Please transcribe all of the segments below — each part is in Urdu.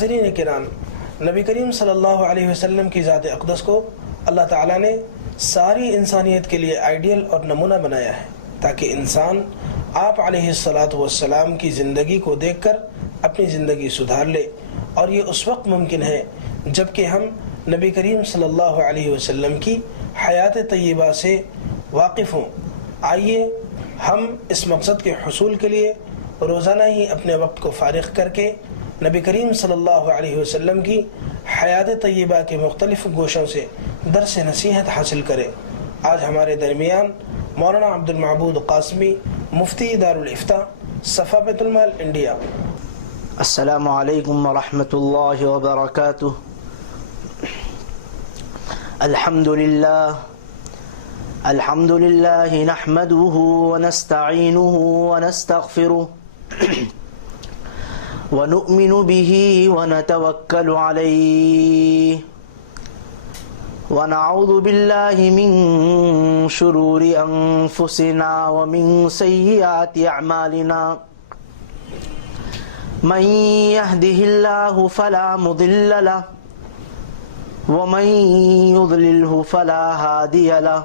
ناظرین کرام، نبی کریم صلی اللہ علیہ وسلم کی ذات اقدس کو اللہ تعالیٰ نے ساری انسانیت کے لیے آئیڈیل اور نمونہ بنایا ہے تاکہ انسان آپ علیہ الصلاۃ والسلام کی زندگی کو دیکھ کر اپنی زندگی سدھار لے، اور یہ اس وقت ممکن ہے جب کہ ہم نبی کریم صلی اللہ علیہ وسلم کی حیات طیبہ سے واقف ہوں۔ آئیے ہم اس مقصد کے حصول کے لیے روزانہ ہی اپنے وقت کو فارغ کر کے نبی کریم صلی اللہ علیہ وسلم کی حیات طیبہ کے مختلف گوشوں سے درس نصیحت حاصل کریں۔ آج ہمارے درمیان مولانا عبد المعبود قاسمی، مفتی دار الافتاء، صفا بیت المال انڈیا۔ السلام علیکم ورحمۃ اللہ وبرکاتہ۔ الحمد للہ نحمده ونستعینه ونستغفره ونؤمن به ونتوکل علیہ ونعوذ باللہ من شرور انفسنا ومن سیئات اعمالنا، من يهده الله فلا مضل له ومن يضلله فلا هادي له،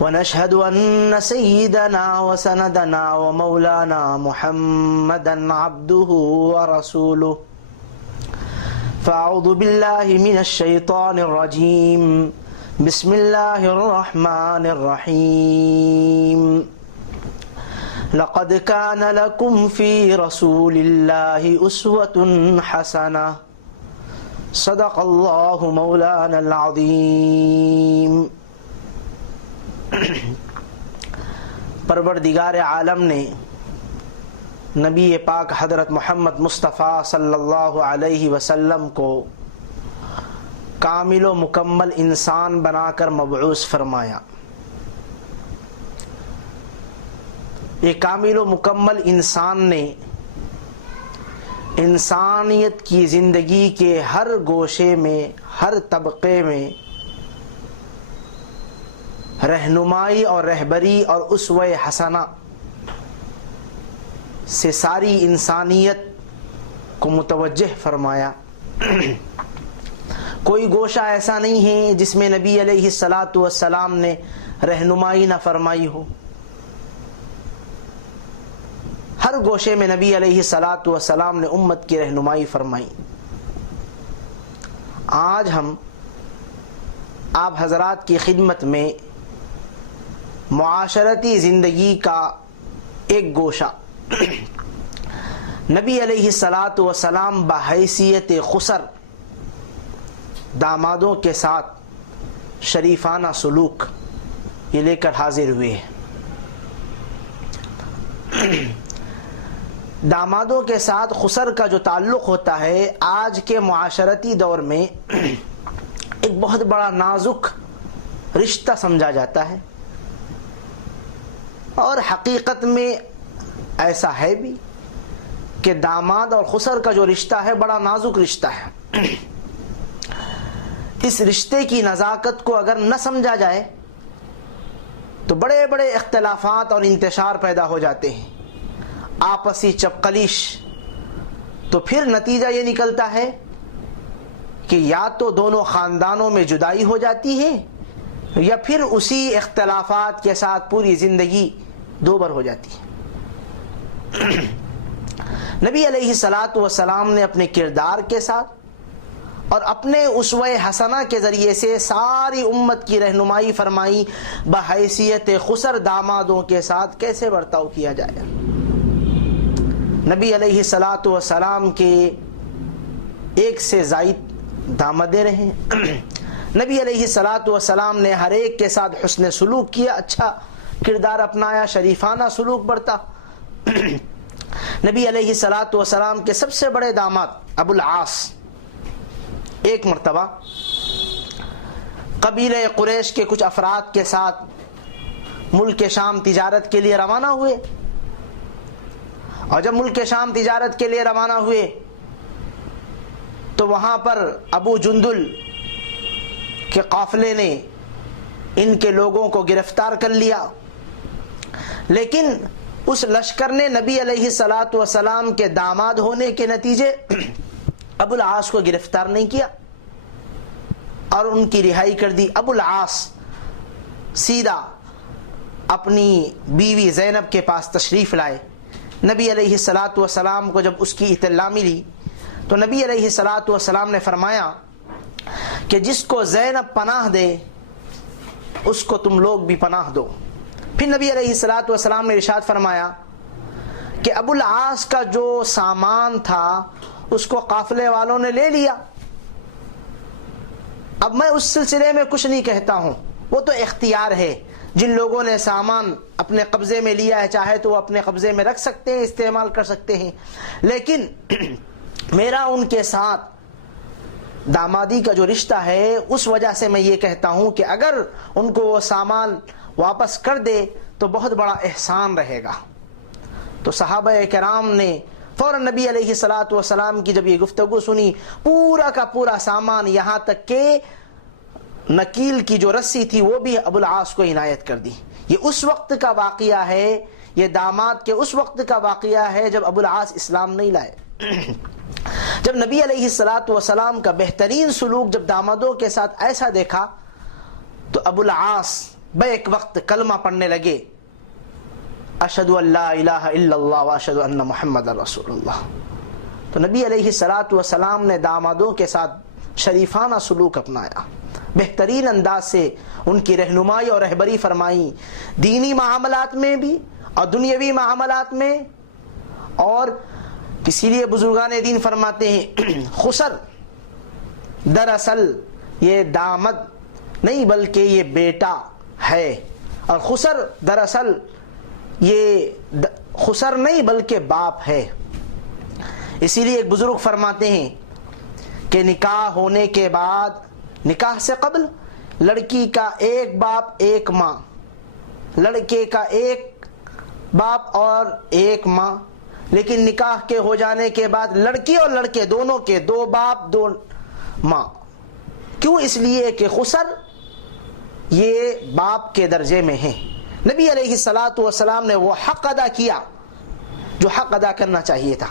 ونشهد أن سيدنا وسندنا ومولانا محمدا عبده ورسوله، فأعوذ بالله من الشيطان الرجيم، بسم الله الرحمن الرحيم، لقد كان لكم في رسول الله أسوة حسنة، صدق الله مولانا العظيم۔ پروردگار عالم نے نبی پاک حضرت محمد مصطفیٰ صلی اللہ علیہ وسلم کو کامل و مکمل انسان بنا کر مبعوث فرمایا۔ یہ کامل و مکمل انسان نے انسانیت کی زندگی کے ہر گوشے میں، ہر طبقے میں رہنمائی اور رہبری اور اسوہ حسنہ سے ساری انسانیت کو متوجہ فرمایا۔ کوئی گوشہ ایسا نہیں ہے جس میں نبی علیہ الصلاۃ والسلام نے رہنمائی نہ فرمائی ہو۔ ہر گوشے میں نبی علیہ الصلاۃ والسلام نے امت کی رہنمائی فرمائی۔ آج ہم آپ حضرات کی خدمت میں معاشرتی زندگی کا ایک گوشہ، نبی علیہ الصلاۃ والسلام بحیثیت خسر دامادوں کے ساتھ شریفانہ سلوک، یہ لے کر حاضر ہوئے ہیں۔ دامادوں کے ساتھ خسر کا جو تعلق ہوتا ہے آج کے معاشرتی دور میں ایک بہت بڑا نازک رشتہ سمجھا جاتا ہے، اور حقیقت میں ایسا ہے بھی کہ داماد اور خسر کا جو رشتہ ہے بڑا نازک رشتہ ہے۔ اس رشتے کی نزاکت کو اگر نہ سمجھا جائے تو بڑے بڑے اختلافات اور انتشار پیدا ہو جاتے ہیں، آپسی چپقلیش۔ تو پھر نتیجہ یہ نکلتا ہے کہ یا تو دونوں خاندانوں میں جدائی ہو جاتی ہے، یا پھر اسی اختلافات کے ساتھ پوری زندگی دوبر ہو جاتی ہے۔ نبی علیہ الصلاۃ والسلام نے اپنے کردار کے ساتھ اور اپنے اسوہ حسنہ کے ذریعے سے ساری امت کی رہنمائی فرمائی بحیثیت خسر دامادوں کے ساتھ کیسے برتاؤ کیا جائے۔ نبی علیہ الصلاۃ والسلام کے ایک سے زائد دامادیں رہے۔ نبی علیہ الصلاۃ والسلام نے ہر ایک کے ساتھ حسن سلوک کیا، اچھا کردار اپنایا، شریفانہ سلوک برتا۔ نبی علیہ الصلاۃ والسلام کے سب سے بڑے داماد ابو العاص ایک مرتبہ قبیلہ قریش کے کچھ افراد کے ساتھ ملک شام تجارت کے لیے روانہ ہوئے، اور جب ملک شام تجارت کے لیے روانہ ہوئے تو وہاں پر ابو جندل کے قافلے نے ان کے لوگوں کو گرفتار کر لیا، لیکن اس لشکر نے نبی علیہ الصلاۃ والسلام کے داماد ہونے کے نتیجے ابو العاص کو گرفتار نہیں کیا اور ان کی رہائی کر دی. ابو العاص سیدھا اپنی بیوی زینب کے پاس تشریف لائے. نبی علیہ الصلاۃ والسلام کو جب اس کی اطلاع ملی تو نبی علیہ الصلاۃ والسلام نے فرمایا کہ جس کو زینب پناہ دے اس کو تم لوگ بھی پناہ دو. پھر نبی علیہ الصلاۃ والسلام نے ارشاد فرمایا کہ ابو العاص کا جو سامان تھا اس کو قافلے والوں نے لے لیا. اب میں اس سلسلے میں کچھ نہیں کہتا ہوں, وہ تو اختیار ہے. جن لوگوں نے سامان اپنے قبضے میں لیا ہے چاہے تو وہ اپنے قبضے میں رکھ سکتے ہیں, استعمال کر سکتے ہیں. لیکن میرا ان کے ساتھ دامادی کا جو رشتہ ہے اس وجہ سے میں یہ کہتا ہوں کہ اگر ان کو وہ سامان واپس کر دے تو بہت بڑا احسان رہے گا. تو صحابہ کرام نے فوراً نبی علیہ الصلاۃ والسلام کی جب یہ گفتگو سنی, پورا کا پورا سامان یہاں تک کہ نکیل کی جو رسی تھی وہ بھی ابو العاص کو عنایت کر دی. یہ اس وقت کا واقعہ ہے, یہ داماد کے اس وقت کا واقعہ ہے جب ابو العاص اسلام نہیں لائے. جب نبی علیہ الصلاۃ والسلام کا بہترین سلوک جب دامادوں کے ساتھ ایسا دیکھا تو ابو العاص بیک وقت کلمہ پڑھنے لگے, اشہد ان لا الہ الا اللہ واشہد ان محمد رسول اللہ. تو نبی علیہ الصلاۃ والسلام نے دامادوں کے ساتھ شریفانہ سلوک اپنایا, بہترین انداز سے ان کی رہنمائی اور رہبری فرمائی, دینی معاملات میں بھی اور دنیاوی معاملات میں. اور اسی لیے بزرگان دین فرماتے ہیں خسر دراصل یہ داماد نہیں بلکہ یہ بیٹا ہے, اور خسر دراصل یہ خسر نہیں بلکہ باپ ہے. اسی لیے ایک بزرگ فرماتے ہیں کہ نکاح ہونے کے بعد, نکاح سے قبل لڑکی کا ایک باپ ایک ماں, لڑکے کا ایک باپ اور ایک ماں, لیکن نکاح کے ہو جانے کے بعد لڑکی اور لڑکے دونوں کے دو باپ دو ماں. کیوں؟ اس لیے کہ خسر یہ باپ کے درجے میں ہیں. نبی علیہ الصلاۃ والسلام نے وہ حق ادا کیا جو حق ادا کرنا چاہیے تھا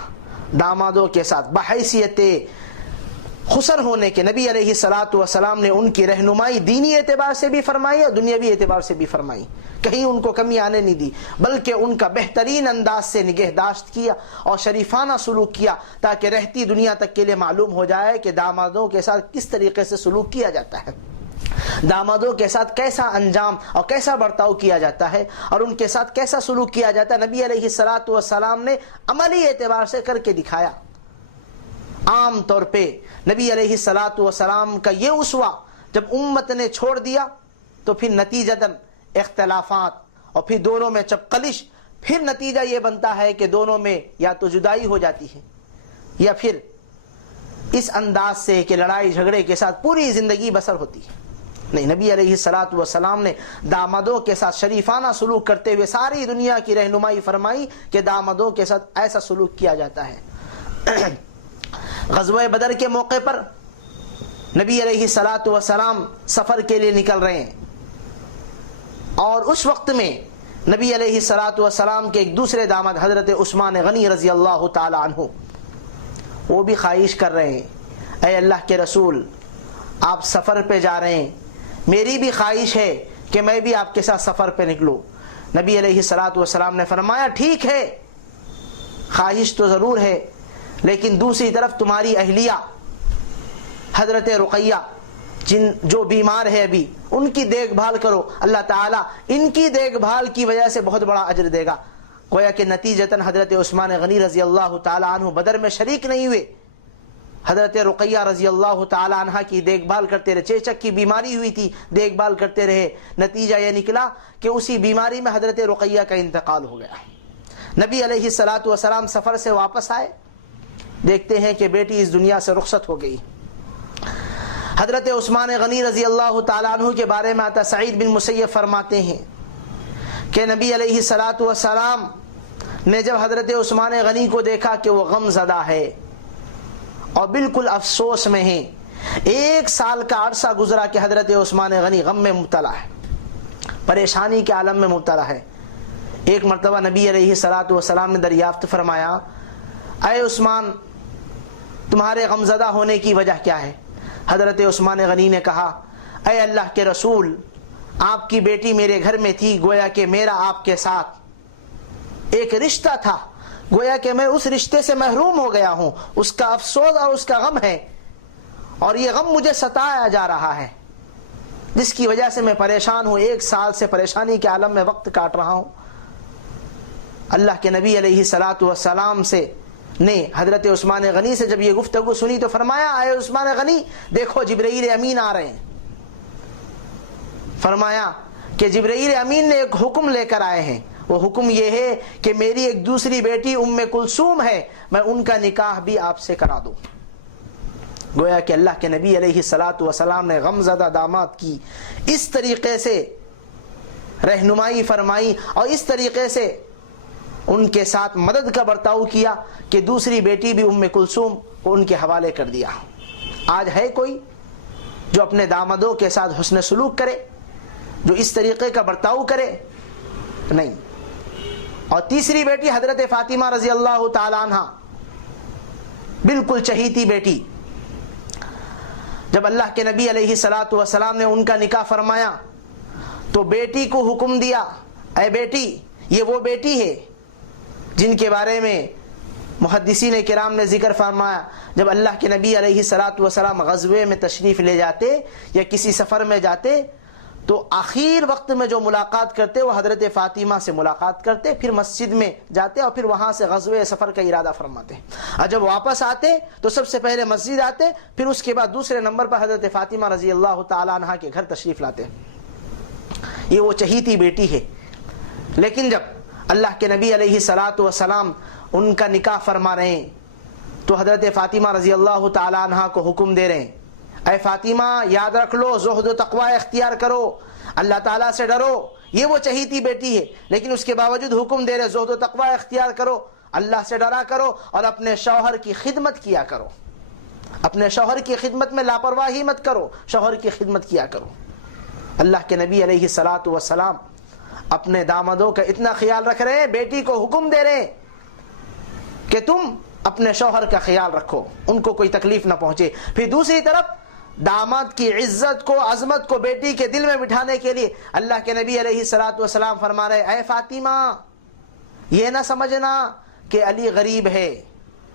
دامادوں کے ساتھ. بحیثیت خسر ہونے کے نبی علیہ الصلاۃ والسلام نے ان کی رہنمائی دینی اعتبار سے بھی فرمائی اور دنیاوی اعتبار سے بھی فرمائی, کہیں ان کو کمی آنے نہیں دی, بلکہ ان کا بہترین انداز سے نگہداشت کیا اور شریفانہ سلوک کیا تاکہ رہتی دنیا تک کے لیے معلوم ہو جائے کہ دامادوں کے ساتھ کس طریقے سے سلوک کیا جاتا ہے, دامادوں کے ساتھ کیسا انجام اور کیسا برتاؤ کیا جاتا ہے اور ان کے ساتھ کیسا سلوک کیا جاتا ہے. نبی علیہ الصلاۃ والسلام نے عملی اعتبار سے کر کے دکھایا. عام طور پہ نبی علیہ الصلاۃ والسلام کا یہ اسوہ جب امت نے چھوڑ دیا تو پھر نتیجتاً اختلافات اور پھر دونوں میں چپقلش, پھر نتیجہ یہ بنتا ہے کہ دونوں میں یا تو جدائی ہو جاتی ہے یا پھر اس انداز سے کہ لڑائی جھگڑے کے ساتھ پوری زندگی بسر ہوتی ہے. نہیں, نبی علیہ الصلاۃ والسلام نے دامادوں کے ساتھ شریفانہ سلوک کرتے ہوئے ساری دنیا کی رہنمائی فرمائی کہ دامادوں کے ساتھ ایسا سلوک کیا جاتا ہے. غزوہ بدر کے موقع پر نبی علیہ الصلاۃ والسلام سفر کے لیے نکل رہے ہیں اور اس وقت میں نبی علیہ الصلاۃ والسلام کے ایک دوسرے داماد حضرت عثمان غنی رضی اللہ تعالی عنہ وہ بھی خواہش کر رہے ہیں, اے اللہ کے رسول آپ سفر پہ جا رہے ہیں, میری بھی خواہش ہے کہ میں بھی آپ کے ساتھ سفر پہ نکلوں. نبی علیہ الصلاۃ والسلام نے فرمایا ٹھیک ہے, خواہش تو ضرور ہے, لیکن دوسری طرف تمہاری اہلیہ حضرت رقیہ جو بیمار ہے ابھی, ان کی دیکھ بھال کرو, اللہ تعالیٰ ان کی دیکھ بھال کی وجہ سے بہت بڑا اجر دے گا. گویا کہ نتیجتاً حضرت عثمان غنی رضی اللہ تعالی عنہ بدر میں شریک نہیں ہوئے, حضرت رقیہ رضی اللہ تعالی عنہ کی دیکھ بھال کرتے رہے. چیچک کی بیماری ہوئی تھی, دیکھ بھال کرتے رہے, نتیجہ یہ نکلا کہ اسی بیماری میں حضرت رقیہ کا انتقال ہو گیا. نبی علیہ الصلاۃ والسلام سفر سے واپس آئے, دیکھتے ہیں کہ بیٹی اس دنیا سے رخصت ہو گئی. حضرت عثمان غنی رضی اللہ تعالی عنہ کے بارے میں آتا, سعید بن مسیب فرماتے ہیں کہ نبی علیہ الصلاۃ والسلام نے جب حضرت عثمان غنی کو دیکھا کہ وہ غم زدہ ہے اور بالکل افسوس میں ہیں, 1 سال کا عرصہ گزرا کہ حضرت عثمان غنی غم میں مبتلا ہے, پریشانی کے عالم میں مبتلا ہے. ایک مرتبہ نبی علیہ الصلوۃ والسلام نے دریافت فرمایا، اے عثمان تمہارے غمزدہ ہونے کی وجہ کیا ہے؟ حضرت عثمان غنی نے کہا، اے اللہ کے رسول، آپ کی بیٹی میرے گھر میں تھی، گویا کہ میرا آپ کے ساتھ ایک رشتہ تھا، گویا کہ میں اس رشتے سے محروم ہو گیا ہوں، اس کا افسوس اور اس کا غم ہے، اور یہ غم مجھے ستایا جا رہا ہے، جس کی وجہ سے میں پریشان ہوں، 1 سال سے پریشانی کے عالم میں وقت کاٹ رہا ہوں۔ اللہ کے نبی علیہ الصلوۃ والسلام سے نے حضرت عثمان غنی سے جب یہ گفتگو سنی تو فرمایا، اے عثمان غنی دیکھو جبرائیل امین آ رہے ہیں۔ فرمایا کہ جبرائیل امین نے ایک حکم لے کر آئے ہیں، وہ حکم یہ ہے کہ میری ایک دوسری بیٹی ام کلثوم ہے، میں ان کا نکاح بھی آپ سے کرا دوں۔ گویا کہ اللہ کے نبی علیہ الصلوۃ والسلام نے غمزدہ داماد کی اس طریقے سے رہنمائی فرمائی اور اس طریقے سے ان کے ساتھ مدد کا برتاؤ کیا کہ دوسری بیٹی بھی ام کلثوم کو ان کے حوالے کر دیا۔ آج ہے کوئی جو اپنے دامادوں کے ساتھ حسن سلوک کرے، جو اس طریقے کا برتاؤ کرے؟ نہیں۔ اور تیسری بیٹی حضرت فاطمہ رضی اللہ تعالی عنہ، بالکل چہیتی بیٹی، جب اللہ کے نبی علیہ الصلوۃ والسلام نے ان کا نکاح فرمایا تو بیٹی کو حکم دیا، اے بیٹی، یہ وہ بیٹی ہے جن کے بارے میں محدثین کرام نے ذکر فرمایا، جب اللہ کے نبی علیہ الصلوۃ والسلام غزوے میں تشریف لے جاتے یا کسی سفر میں جاتے تو آخر وقت میں جو ملاقات کرتے وہ حضرت فاطمہ سے ملاقات کرتے، پھر مسجد میں جاتے اور پھر وہاں سے غزوے سفر کا ارادہ فرماتے، اور جب واپس آتے تو سب سے پہلے مسجد آتے، پھر اس کے بعد دوسرے نمبر پر حضرت فاطمہ رضی اللہ تعالی عنہ کے گھر تشریف لاتے۔ یہ وہ چہیتی بیٹی ہے۔ لیکن جب اللہ کے نبی علیہ الصلوۃ والسلام ان کا نکاح فرما رہے ہیں تو حضرت فاطمہ رضی اللہ تعالی عنہ کو حکم دے رہے ہیں، اے فاطمہ یاد رکھ لو، زہد و تقوی اختیار کرو، اللہ تعالیٰ سے ڈرو۔ یہ وہ چہیتی بیٹی ہے لیکن اس کے باوجود حکم دے رہے زہد و تقوی اختیار کرو، اللہ سے ڈرا کرو اور اپنے شوہر کی خدمت کیا کرو، اپنے شوہر کی خدمت میں لاپرواہی مت کرو، شوہر کی خدمت کیا کرو۔ اللہ کے نبی علیہ الصلوۃ والسلام اپنے دامادوں کا اتنا خیال رکھ رہے ہیں، بیٹی کو حکم دے رہے ہیں کہ تم اپنے شوہر کا خیال رکھو، ان کو کوئی تکلیف نہ پہنچے۔ پھر دوسری طرف داماد کی عزت کو، عظمت کو بیٹی کے دل میں بٹھانے کے لیے اللہ کے نبی علیہ الصلوۃ والسلام فرما رہے، اے فاطمہ یہ نہ سمجھنا کہ علی غریب ہے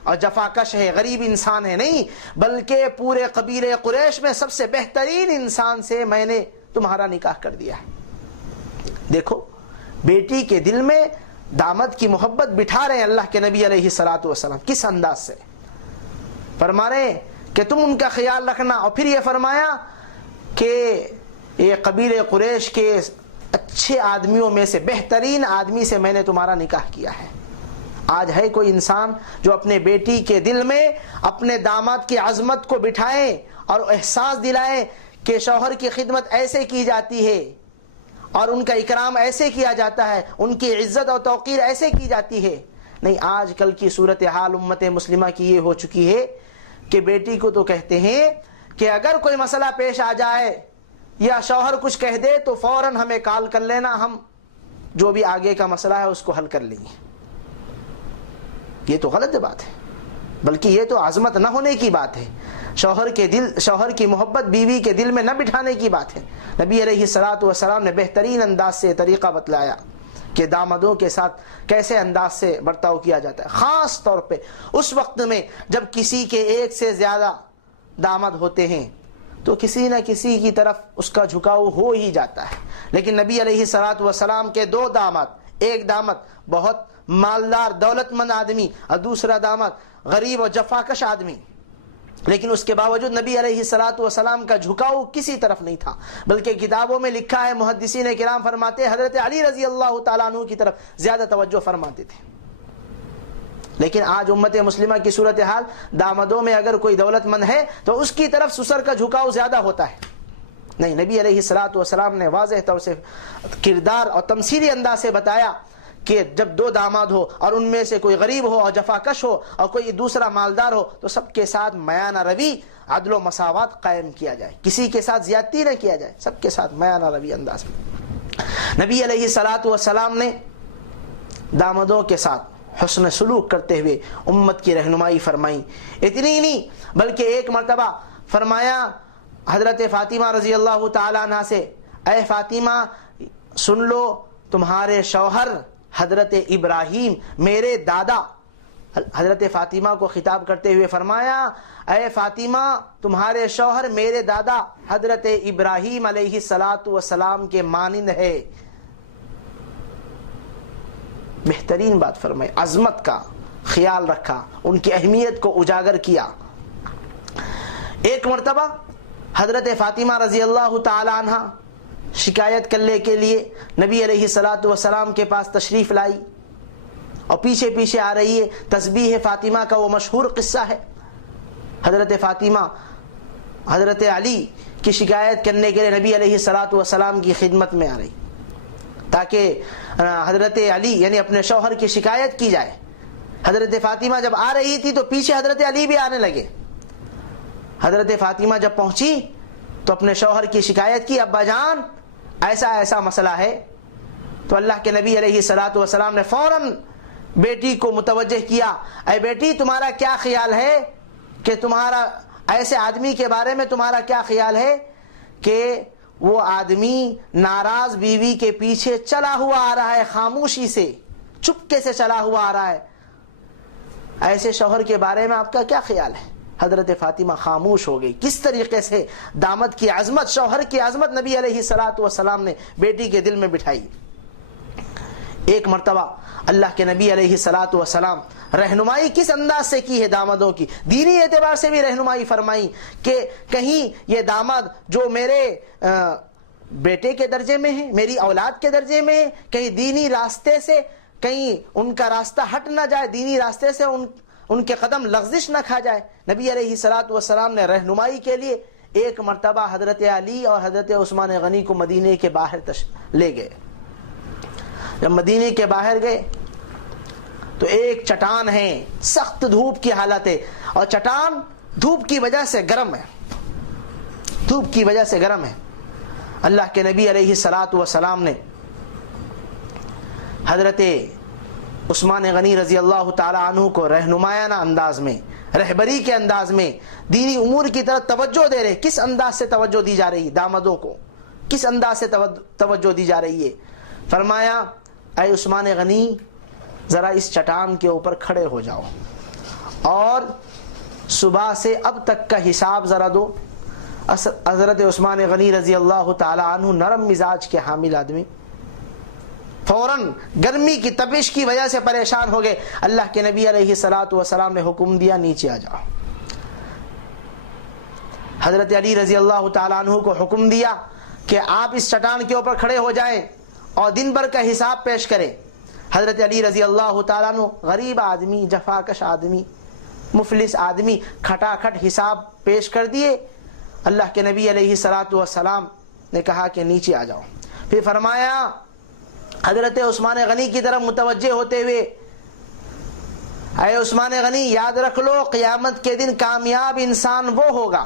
اور جفاکش ہے، غریب انسان ہے، نہیں، بلکہ پورے قبیلے قریش میں سب سے بہترین انسان سے میں نے تمہارا نکاح کر دیا ہے۔ دیکھو بیٹی کے دل میں داماد کی محبت بٹھا رہے ہیں اللہ کے نبی علیہ الصلوۃ والسلام، کس انداز سے فرما رہے ہیں کہ تم ان کا خیال رکھنا، اور پھر یہ فرمایا کہ یہ قبیلے قریش کے اچھے آدمیوں میں سے بہترین آدمی سے میں نے تمہارا نکاح کیا ہے۔ آج ہے کوئی انسان جو اپنے بیٹی کے دل میں اپنے داماد کی عظمت کو بٹھائے اور احساس دلائے کہ شوہر کی خدمت ایسے کی جاتی ہے اور ان کا اکرام ایسے کیا جاتا ہے، ان کی عزت اور توقیر ایسے کی جاتی ہے؟ نہیں، آج کل کی صورتحال امت مسلمہ کی یہ ہو چکی ہے کہ بیٹی کو تو کہتے ہیں کہ اگر کوئی مسئلہ پیش آ جائے یا شوہر کچھ کہہ دے تو فوراً ہمیں کال کر لینا، ہم جو بھی آگے کا مسئلہ ہے اس کو حل کر لیں گے۔ یہ تو غلط بات ہے، بلکہ یہ تو عظمت نہ ہونے کی بات ہے، شوہر کی محبت بیوی کے دل میں نہ بٹھانے کی بات ہے۔ نبی علیہ الصلوۃ والسلام نے بہترین انداز سے طریقہ بتلایا کہ دامادوں کے ساتھ کیسے انداز سے برتاؤ کیا جاتا ہے، خاص طور پہ اس وقت میں جب کسی کے ایک سے زیادہ داماد ہوتے ہیں تو کسی نہ کسی کی طرف اس کا جھکاؤ ہو ہی جاتا ہے۔ لیکن نبی علیہ الصلوۃ والسلام کے 2 داماد، ایک داماد بہت مالدار دولت مند آدمی اور دوسرا داماد غریب اور جفاکش آدمی، لیکن اس کے باوجود نبی علیہ الصلوۃ والسلام کا جھکاؤ کسی طرف نہیں تھا، بلکہ کتابوں میں لکھا ہے، محدثین کرام فرماتے حضرت علی رضی اللہ تعالیٰ عنہ کی طرف زیادہ توجہ فرماتے تھے۔ لیکن آج امت مسلمہ کی صورتحال، دامادوں میں اگر کوئی دولت مند ہے تو اس کی طرف سسر کا جھکاؤ زیادہ ہوتا ہے۔ نہیں، نبی علیہ الصلوۃ والسلام نے واضح طور سے کردار اور تمثیلی انداز سے بتایا کہ جب 2 داماد ہو اور ان میں سے کوئی غریب ہو اور جفاکش ہو اور کوئی دوسرا مالدار ہو تو سب کے ساتھ میانہ روی، عدل و مساوات قائم کیا جائے، کسی کے ساتھ زیادتی نہ کیا جائے، سب کے ساتھ میانہ روی انداز میں۔ نبی علیہ الصلوۃ والسلام نے دامادوں کے ساتھ حسن سلوک کرتے ہوئے امت کی رہنمائی فرمائی۔ اتنی ہی نہیں بلکہ ایک مرتبہ فرمایا حضرت فاطمہ رضی اللہ تعالیٰ عنہ سے، اے فاطمہ سن لو تمہارے شوہر حضرت ابراہیم میرے دادا، حضرت فاطمہ کو خطاب کرتے ہوئے فرمایا اے فاطمہ تمہارے شوہر میرے دادا حضرت ابراہیم علیہ السلام کے مانند ہے۔ بہترین بات فرمائی، عظمت کا خیال رکھا، ان کی اہمیت کو اجاگر کیا۔ ایک مرتبہ حضرت فاطمہ رضی اللہ تعالی عنہ شکایت کرنے کے لیے نبی علیہ السلام کے پاس تشریف لائی اور پیچھے پیچھے آ رہی ہے۔ تسبیح فاطمہ کا وہ مشہور قصہ ہے، حضرت فاطمہ حضرت علی کی شکایت کرنے کے لیے نبی علیہ السلام کی خدمت میں آ رہی تاکہ حضرت علی یعنی اپنے شوہر کی شکایت کی جائے۔ حضرت فاطمہ جب آ رہی تھی تو پیچھے حضرت علی بھی آنے لگے۔ حضرت فاطمہ جب پہنچی تو اپنے شوہر کی شکایت کی، ابا جان ایسا ایسا مسئلہ ہے۔ تو اللہ کے نبی علیہ السلام نے فوراً بیٹی کو متوجہ کیا، اے بیٹی تمہارا کیا خیال ہے کہ تمہارا ایسے آدمی کے بارے میں تمہارا کیا خیال ہے کہ وہ آدمی ناراض بیوی کے پیچھے چلا ہوا آ رہا ہے، خاموشی سے چپکے سے چلا ہوا آ رہا ہے، ایسے شوہر کے بارے میں آپ کا کیا خیال ہے؟ حضرت فاطمہ خاموش ہو گئی۔ کس طریقے سے داماد کی عظمت، شوہر کی عظمت نبی علیہ السلام نے بیٹی کے دل میں بٹھائی۔ ایک مرتبہ اللہ کے نبی علیہ السلام رہنمائی کس انداز سے کی ہے دامادوں کی، دینی اعتبار سے بھی رہنمائی فرمائی کہ کہیں یہ داماد جو میرے بیٹے کے درجے میں ہے، میری اولاد کے درجے میں ہے، کہیں دینی راستے سے کہیں ان کا راستہ ہٹ نہ جائے، دینی راستے سے ان کے قدم لغزش نہ کھا جائے۔ نبی علیہ السلام نے رہنمائی کے لیے ایک مرتبہ حضرت علی اور حضرت عثمان غنی کو مدینے کے باہر لے گئے۔ جب مدینے کے باہر گئے تو ایک چٹان ہے، سخت دھوپ کی حالت ہے، اور چٹان دھوپ کی وجہ سے گرم ہے، دھوپ کی وجہ سے گرم ہے۔ اللہ کے نبی علیہ السلام نے حضرت عثمان غنی رضی اللہ تعالی عنہ کو رہنمایانہ انداز میں، رہبری کے انداز میں دینی امور کی طرف توجہ دے رہے۔ کس انداز سے توجہ دی جا رہی ہے دامادوں کو، کس انداز سے توجہ دی جا رہی ہے؟ فرمایا اے عثمان غنی ذرا اس چٹان کے اوپر کھڑے ہو جاؤ اور صبح سے اب تک کا حساب ذرا دو۔ حضرت عثمان غنی رضی اللہ تعالی عنہ نرم مزاج کے حامل آدمی فوراً گرمی کی تپش کی وجہ سے پریشان ہو گئے۔ اللہ کے نبی علیہ السلام نے حکم دیا نیچے آ جاؤ۔ حضرت علی رضی اللہ تعالیٰ عنہ کو حکم دیا کہ آپ اس چٹان کے اوپر کھڑے ہو جائیں اور دن بھر کا حساب پیش کریں۔ حضرت علی رضی اللہ تعالیٰ عنہ غریب آدمی، جفاکش آدمی، مفلس آدمی، کھٹا کھٹ حساب پیش کر دیے۔ اللہ کے نبی علیہ السلام نے کہا کہ نیچے آ جاؤ۔ پھر فرمایا حضرت عثمان غنی کی طرف متوجہ ہوتے ہوئے، اے عثمان غنی یاد رکھ لو قیامت کے دن کامیاب انسان وہ ہوگا،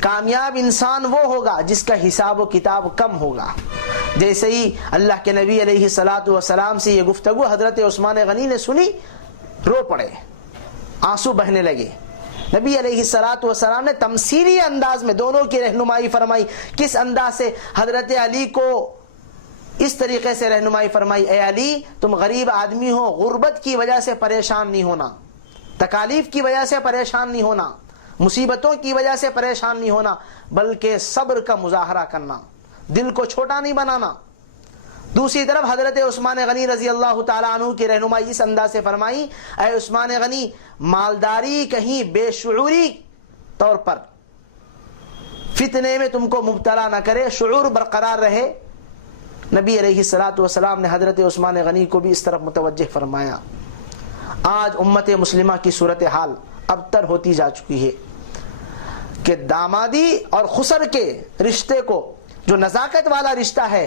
کامیاب انسان وہ ہوگا جس کا حساب و کتاب کم ہوگا۔ جیسے ہی اللہ کے نبی علیہ السلام سے یہ گفتگو حضرت عثمان غنی نے سنی، رو پڑے، آنسو بہنے لگے۔ نبی علیہ السلام نے تمثیلی انداز میں دونوں کی رہنمائی فرمائی۔ کس انداز سے؟ حضرت علی کو اس طریقے سے رہنمائی فرمائی، اے علی تم غریب آدمی ہو، غربت کی وجہ سے پریشان نہیں ہونا، تکالیف کی وجہ سے پریشان نہیں ہونا، مصیبتوں کی وجہ سے پریشان نہیں ہونا، بلکہ صبر کا مظاہرہ کرنا، دل کو چھوٹا نہیں بنانا۔ دوسری طرف حضرت عثمان غنی رضی اللہ تعالیٰ عنہ کی رہنمائی اس انداز سے فرمائی، اے عثمان غنی مالداری کہیں بے شعوری طور پر فتنے میں تم کو مبتلا نہ کرے، شعور برقرار رہے۔ نبی علیہ السلام نے حضرت عثمان غنی کو بھی اس طرف متوجہ فرمایا۔ آج امت مسلمہ کی صورتحال ابتر ہوتی جا چکی ہے کہ دامادی اور خسر کے رشتے کو، جو نزاکت والا رشتہ ہے،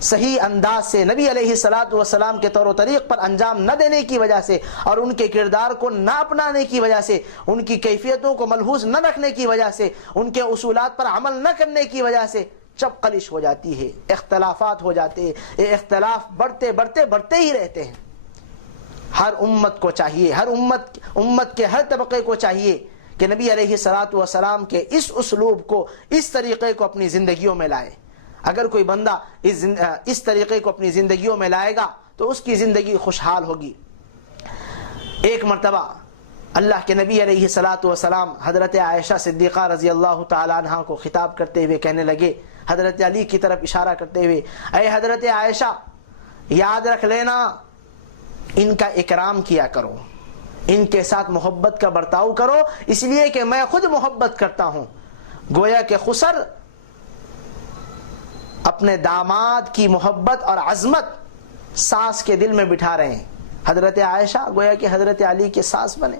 صحیح انداز سے نبی علیہ السلام کے طور و طریق پر انجام نہ دینے کی وجہ سے اور ان کے کردار کو نہ اپنانے کی وجہ سے، ان کی کیفیتوں کو ملحوظ نہ رکھنے کی وجہ سے، ان کے اصولات پر عمل نہ کرنے کی وجہ سے چپقلش ہو جاتی ہے، اختلافات ہو جاتے ہیں، یہ اختلاف بڑھتے ہی رہتے ہیں۔ ہر امت کو چاہیے، ہر امت کے ہر طبقے کو چاہیے کہ نبی علیہ الصلوۃ والسلام کے اس اسلوب کو، اس طریقے کو اپنی زندگیوں میں لائے۔ اگر کوئی بندہ اس طریقے کو اپنی زندگیوں میں لائے گا تو اس کی زندگی خوشحال ہوگی۔ ایک مرتبہ اللہ کے نبی علیہ الصلوۃ والسلام حضرت عائشہ صدیقہ رضی اللہ تعالی عنہا کو خطاب کرتے ہوئے کہنے لگے، حضرت علی کی طرف اشارہ کرتے ہوئے، اے حضرت عائشہ، یاد رکھ لینا ان کا اکرام کیا کرو، ان کے ساتھ محبت کا برتاؤ کرو، اس لیے کہ میں خود محبت کرتا ہوں۔ گویا کہ خسر اپنے داماد کی محبت اور عظمت ساس کے دل میں بٹھا رہے ہیں۔ حضرت عائشہ گویا کہ حضرت علی کے ساس بنے،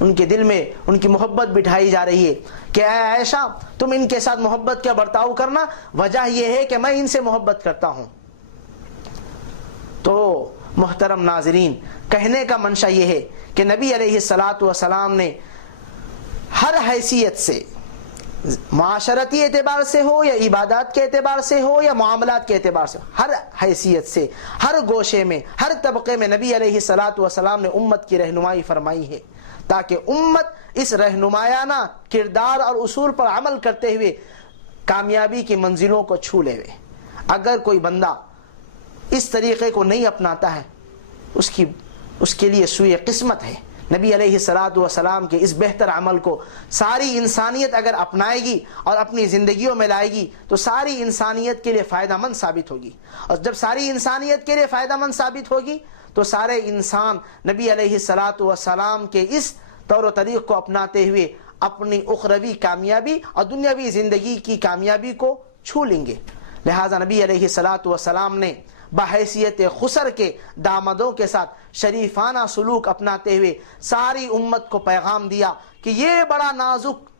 ان کے دل میں ان کی محبت بٹھائی جا رہی ہے کہ اے عائشہ تم ان کے ساتھ محبت کا برتاؤ کرنا، وجہ یہ ہے کہ میں ان سے محبت کرتا ہوں۔ تو محترم ناظرین، کہنے کا منشا یہ ہے کہ نبی علیہ الصلوۃ والسلام نے ہر حیثیت سے، معاشرتی اعتبار سے ہو یا عبادات کے اعتبار سے ہو یا معاملات کے اعتبار سے، ہر حیثیت سے، ہر گوشے میں، ہر طبقے میں نبی علیہ الصلوۃ والسلام نے امت کی رہنمائی فرمائی ہے، تاکہ امت اس رہنمایانہ کردار اور اصول پر عمل کرتے ہوئے کامیابی کی منزلوں کو چھو لے۔ اگر کوئی بندہ اس طریقے کو نہیں اپناتا ہے، اس کے لیے سوئے قسمت ہے۔ نبی علیہ الصلوۃ والسلام کے اس بہتر عمل کو ساری انسانیت اگر اپنائے گی اور اپنی زندگیوں میں لائے گی تو ساری انسانیت کے لیے فائدہ مند ثابت ہوگی، اور جب ساری انسانیت کے لیے فائدہ مند ثابت ہوگی تو سارے انسان نبی علیہ الصلوۃ والسلام کے اس طور و طریق کو اپناتے ہوئے اپنی اخروی کامیابی اور دنیاوی زندگی کی کامیابی کو چھو لیں گے۔ لہذا نبی علیہ الصلوۃ والسلام نے بحیثیت خسر کے دامادوں کے ساتھ شریفانہ سلوک اپناتے ہوئے ساری امت کو پیغام دیا کہ یہ بڑا نازک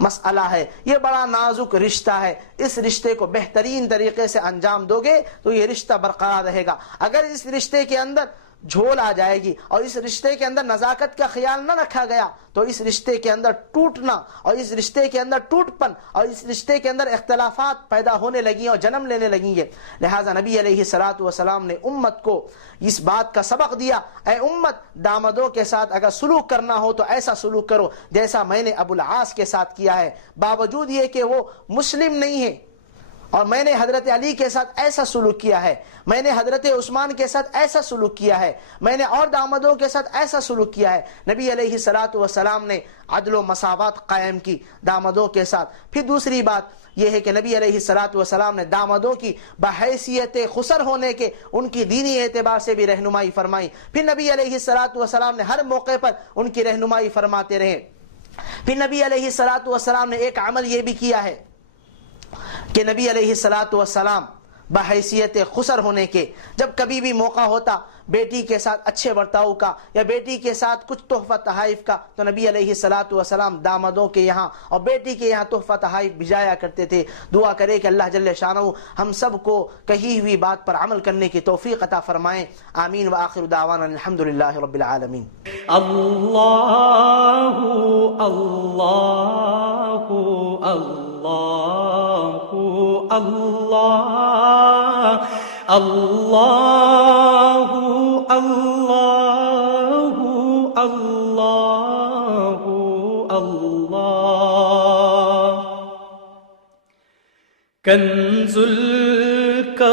مسئلہ ہے، یہ بڑا نازک رشتہ ہے، اس رشتے کو بہترین طریقے سے انجام دو گے تو یہ رشتہ برقرار رہے گا۔ اگر اس رشتے کے اندر جھول آ جائے گی اور اس رشتے کے اندر نزاکت کا خیال نہ رکھا گیا تو اس رشتے کے اندر ٹوٹنا اور اس رشتے کے اندر ٹوٹ پن اور اس رشتے کے اندر اختلافات پیدا ہونے لگی اور جنم لینے لگیں گے۔ لہٰذا نبی علیہ الصلوۃ والسلام نے امت کو اس بات کا سبق دیا، اے امت، دامادوں کے ساتھ اگر سلوک کرنا ہو تو ایسا سلوک کرو جیسا میں نے ابو العاص کے ساتھ کیا ہے، باوجود یہ کہ وہ مسلم نہیں ہے، اور میں نے حضرت علی کے ساتھ ایسا سلوک کیا ہے، میں نے حضرت عثمان کے ساتھ ایسا سلوک کیا ہے، میں نے اور دامادوں کے ساتھ ایسا سلوک کیا ہے۔ نبی علیہ الصلوۃ والسلام نے عدل و مساوات قائم کی دامادوں کے ساتھ۔ پھر دوسری بات یہ ہے کہ نبی علیہ الصلوۃ والسلام نے دامادوں کی بحیثیت خسر ہونے کے ان کی دینی اعتبار سے بھی رہنمائی فرمائی۔ پھر نبی علیہ الصلوۃ والسلام نے ہر موقع پر ان کی رہنمائی فرماتے رہے۔ پھر نبی علیہ الصلوۃ والسلام نے ایک عمل یہ بھی کیا ہے کہ نبی علیہ الصلوۃ والسلام بحیثیت خسر ہونے کے جب کبھی بھی موقع ہوتا بیٹی کے ساتھ اچھے برتاؤ کا یا بیٹی کے ساتھ کچھ تحفہ تحائف کا تو نبی علیہ الصلوۃ والسلام دامادوں کے یہاں اور بیٹی کے یہاں تحفہ تحائف بھیجایا کرتے تھے۔ دعا کرے کہ اللہ جل شانہ ہم سب کو کہی ہوئی بات پر عمل کرنے کی توفیق عطا فرمائیں۔ آمین وآخر دعوانا الحمدللہ رب العالمین۔ اللہ اللہ اللہ اللہ اللہ اللہ اللہ اللہ کنز الکرم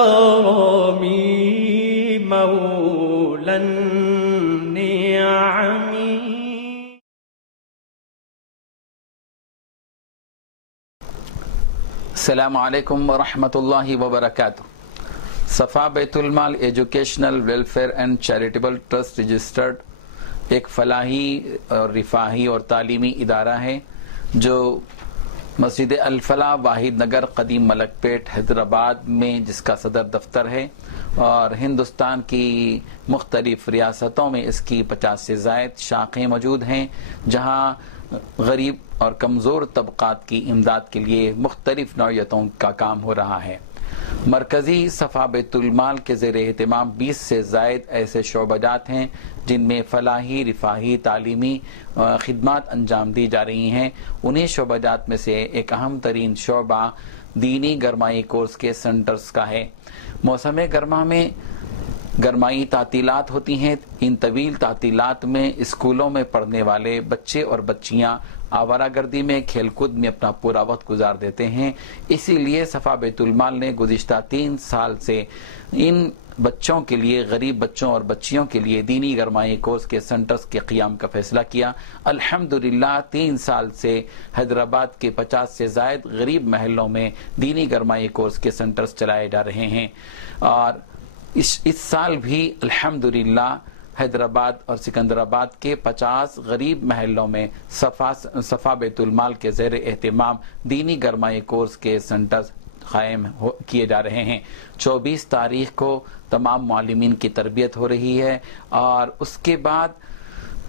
مولا النعم۔ السلام علیکم ورحمۃ اللہ وبرکاتہ۔ صفا بیت المال educational welfare and charitable trust registered ایک فلاحی اور رفاہی اور تعلیمی ادارہ ہے جو مسجد الفلاح واحد نگر قدیم ملک پیٹ حیدرآباد میں جس کا صدر دفتر ہے، اور ہندوستان کی مختلف ریاستوں میں اس کی 50 سے زائد شاخیں موجود ہیں، جہاں غریب اور کمزور طبقات کی امداد کے لیے مختلف نوعیتوں کا کام ہو رہا ہے۔ مرکزی صفا بیت المال کے زیر اہتمام 20 سے زائد ایسے شعبات ہیں جن میں فلاحی، رفاہی، تعلیمی خدمات انجام دی جا رہی ہیں۔ انہی شعبات میں سے ایک اہم ترین شعبہ دینی گرمائی کورس کے سینٹرز کا ہے۔ موسم گرما میں گرمائی تعطیلات ہوتی ہیں۔ ان طویل تعطیلات میں اسکولوں میں پڑھنے والے بچے اور بچیاں آوارہ گردی میں، کھیل کود میں اپنا پورا وقت گزار دیتے ہیں۔ اسی لیے صفا بیت المال نے گزشتہ 3 سال سے ان بچوں کے لیے، غریب بچوں اور بچیوں کے لیے دینی گرمائی کورس کے سینٹرز کے قیام کا فیصلہ کیا۔ الحمدللہ 3 سال سے حیدرآباد کے 50 سے زائد غریب محلوں میں دینی گرمائی کورس کے سینٹرز چلائے جا رہے ہیں، اور اس سال بھی الحمدللہ حیدرآباد اور سکندرآباد کے 50 غریب محلوں میں صفا بیت المال کے زیر اہتمام دینی گرمائی کورس کے سینٹرز قائم کیے جا رہے ہیں۔ 24 تاریخ کو تمام معلمین کی تربیت ہو رہی ہے، اور اس کے بعد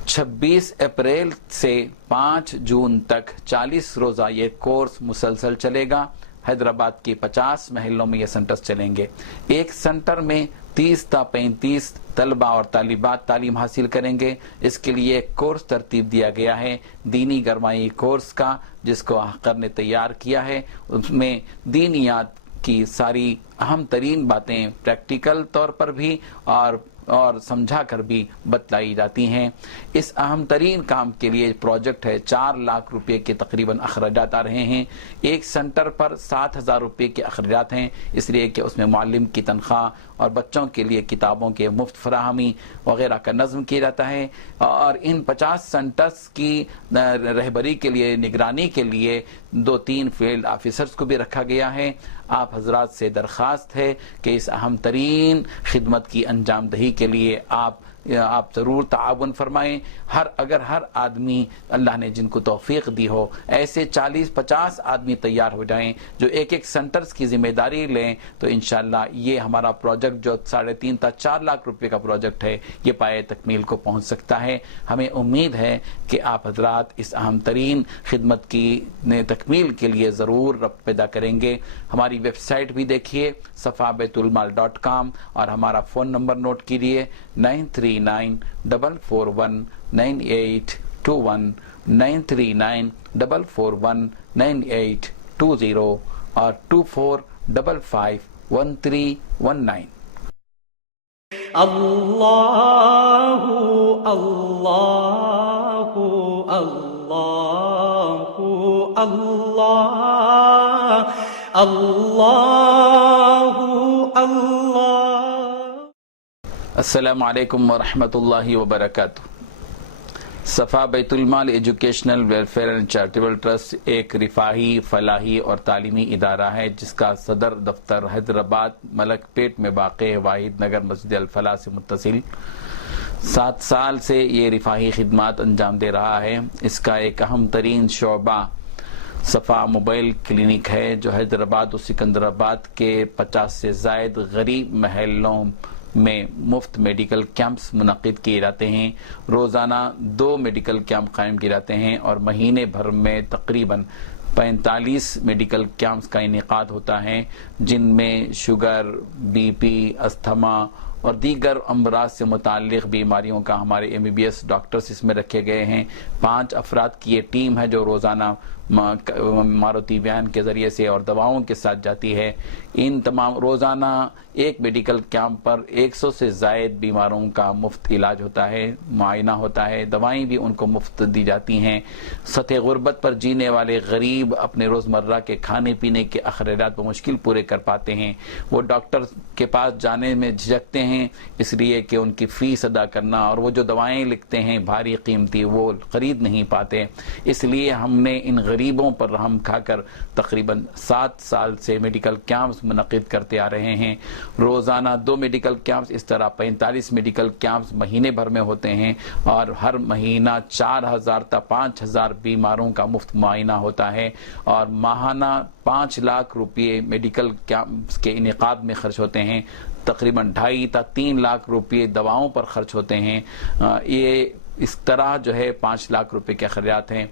26 اپریل سے 5 جون تک 40 روزہ یہ کورس مسلسل چلے گا۔ حیدرآباد کی 50 محلوں میں یہ سینٹرز چلیں گے۔ ایک سینٹر میں 30 تا 35 طلبہ اور طالبات تعلیم حاصل کریں گے۔ اس کے لیے ایک کورس ترتیب دیا گیا ہے دینی گرمائی کورس کا، جس کو احقر نے تیار کیا ہے۔ اس میں دینیات کی ساری اہم ترین باتیں پریکٹیکل طور پر بھی اور سمجھا کر بھی بتلائی جاتی ہیں۔ اس اہم ترین کام کے لیے پروجیکٹ ہے، 4 لاکھ روپے کے تقریباً اخراجات آ رہے ہیں۔ ایک سینٹر پر 7,000 روپے کے اخراجات ہیں، اس لیے کہ اس میں معلم کی تنخواہ اور بچوں کے لیے کتابوں کے مفت فراہمی وغیرہ کا نظم کیا جاتا ہے۔ اور ان 50 سینٹرز کی رہبری کے لیے، نگرانی کے لیے 2-3 فیلڈ آفیسرز کو بھی رکھا گیا ہے۔ آپ حضرات سے درخواست ہے کہ اس اہم ترین خدمت کی انجام دہی کے لیے آپ ضرور تعاون فرمائیں۔ اگر ہر آدمی، اللہ نے جن کو توفیق دی ہو، ایسے 40-50 آدمی تیار ہو جائیں جو ایک سینٹرز کی ذمہ داری لیں، تو انشاءاللہ یہ ہمارا پروجیکٹ جو 3.5 تا 4 لاکھ روپے کا پروجیکٹ ہے، یہ پائے تکمیل کو پہنچ سکتا ہے۔ ہمیں امید ہے کہ آپ حضرات اس اہم ترین خدمت کی تکمیل کے لیے ضرور رب پیدا کریں گے۔ ہماری ویب سائٹ بھی دیکھیے safabeitulmal.com، اور ہمارا فون نمبر نوٹ کیجیے 9394419821 9394419820 اور 24551319۔ اللہ اللہ اللہ اللہ اللہ اللہ۔ السلام علیکم ورحمۃ اللہ وبرکاتہ۔ صفا بیت المال educational welfare and charitable trust ایک رفاہی، فلاحی اور تعلیمی ادارہ ہے جس کا صدر دفتر حیدرآباد ملک پیٹ میں واقع واحد نگر مسجد الفلاح سے متصل 7 سال سے یہ رفاہی خدمات انجام دے رہا ہے۔ اس کا ایک اہم ترین شعبہ صفا موبائل کلینک ہے، جو حیدرآباد اور سکندرآباد کے 50 سے زائد غریب محلوں میں مفت میڈیکل کیمپس منعقد کیے جاتے ہیں۔ روزانہ 2 میڈیکل کیمپ قائم کیے جاتے ہیں، اور مہینے بھر میں تقریباً 45 میڈیکل کیمپس کا انعقاد ہوتا ہے، جن میں شوگر، بی پی، استھما اور دیگر امراض سے متعلق بیماریوں کا ہمارے MBBS ڈاکٹرز اس میں رکھے گئے ہیں۔ 5 افراد کی یہ ٹیم ہے جو روزانہ ماروتی وین کے ذریعے سے اور دواؤں کے ساتھ جاتی ہے۔ ان تمام روزانہ ایک میڈیکل کیمپ پر 100 سے زائد بیماروں کا مفت علاج ہوتا ہے، معائنہ ہوتا ہے، دوائیں بھی ان کو مفت دی جاتی ہیں۔ سطح غربت پر جینے والے غریب اپنے روزمرہ کے کھانے پینے کے اخراجات بمشکل پورے کر پاتے ہیں۔ وہ ڈاکٹر کے پاس جانے میں جھجکتے ہیں، اس لیے کہ ان کی فیس ادا کرنا اور وہ جو دوائیں لکھتے ہیں بھاری قیمتی، وہ خرید نہیں پاتے۔ اس لیے ہم نے ان غریبوں پر رحم کھا کر تقریباً 7 سال سے میڈیکل کیمپس منعقد کرتے آ رہے ہیں۔ روزانہ 2 میڈیکل کیمپس، اس طرح 45 میڈیکل کیمپس مہینے بھر میں ہوتے ہیں، اور ہر مہینہ 4,000 تا 5,000 بیماروں کا مفت معائنہ ہوتا ہے، اور ماہانہ 5 لاکھ روپے میڈیکل کیمپس کے انعقاد میں خرچ ہوتے ہیں۔ تقریباً 2.5 تا 3 لاکھ روپے دواؤں پر خرچ ہوتے ہیں۔ یہ اس طرح جو ہے 5 لاکھ روپے کے اخراجات ہیں۔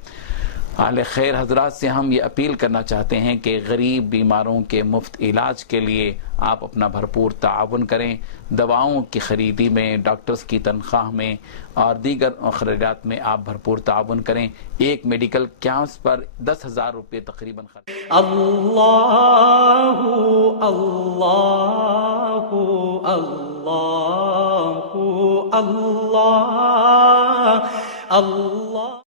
اہل خیر حضرات سے ہم یہ اپیل کرنا چاہتے ہیں کہ غریب بیماروں کے مفت علاج کے لیے آپ اپنا بھرپور تعاون کریں، دواؤں کی خریدی میں، ڈاکٹرز کی تنخواہ میں اور دیگر خرچات میں آپ بھرپور تعاون کریں۔ ایک میڈیکل کیمپس پر 10,000 روپے تقریباً خرچ۔ اللہ اللہ اللہ اللہ اللہ